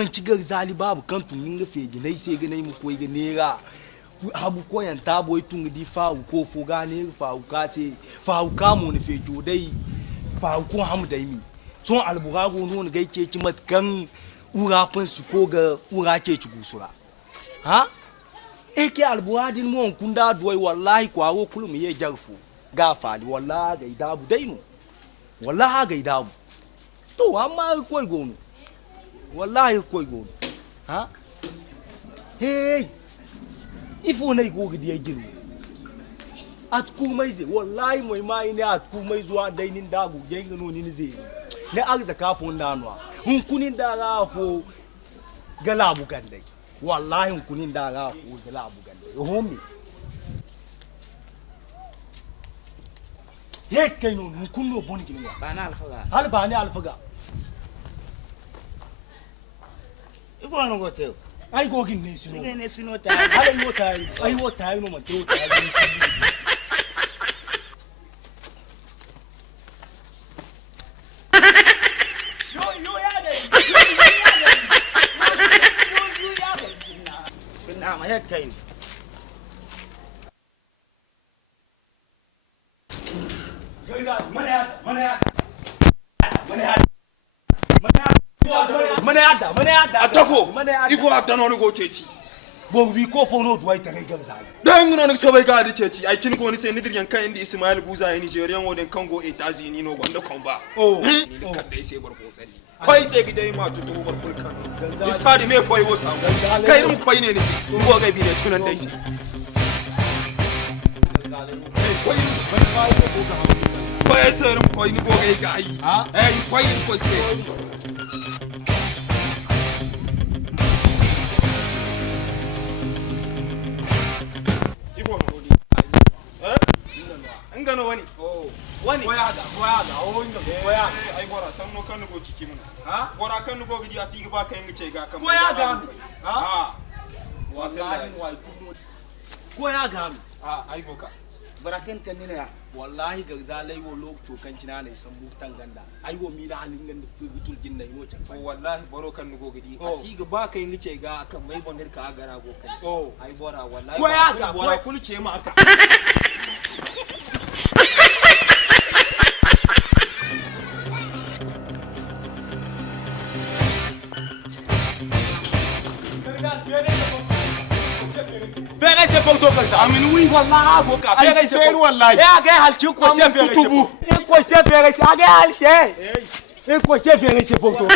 man cigar zali babu kan tun ga fegi nai sai ga nai mu koyi ga nera habu koyan ta boy tun di fa ko fo ga ne fa ka se fa ka mu ne fejo dai fa ko hamu dai mi son alburago no ne gaike ci mat kan ura fan su ko ga ura ke ci gusura ha eke alburadin mo kunda doy wallahi ko awo kulum ye jarfu ga fali wallahi ga idabu dai no wallahi ga idabu to amma koy gonu wallahi koy gonu ha hey ifo nay go gidi gilu at ku mai ze wallahi mai mai ne at ku mai zuwa dainin dagu genga no ni ze ne arza kafun danwa hun kunin da rafo galabu gandai wallahi hun kunin da rafo galabu gandai homi yek kai no hun kunno boni gini wa bana alfaga hal bani alfaga ifo no gote ai gogin ne sino ne sino ta ai wota ai wota no man to ta ma yek kai atafo ifo atano ni go ceci bo wi ko fo no duwai ta gaigar zali dan no ni so bai ga di ceci ai kin ko ni sai ni diryan kan indi Ismail Guza ni Nigerian woden Congo etazi ni no gonda kon ba ni kadai sai bar fo sani koi ce gidai ma tutu bar kulkan istadi me foi wo sa kai dum koi ne ni ngo ga bi ne tunan dai sai koi sai rum koi ni go ga ga ai koi ko sai ngano wani koyaga koyaga ai bora sanno kan go kiki mun ha bora kan go gidi asigi ba kan ngice ga kan koyaga ha wallahi wai kullu koyaga ai go ka barakan kan ne ya wallahi ga zalai wo lokto kan kina ne san mutan ganda ai wo mi da halin ganda fi bitul jinna ino can fa wallahi baro kan go gidi asigi ba kan ngice ga kan mai bonir ka agara go kan ai bora wallahi koyaga bora kulce ma aka bere se foto kan sa amin wi wallahi go ka bere se wallahi ya ga halci ko se fere ko se fere se aga halce ko se fere se foto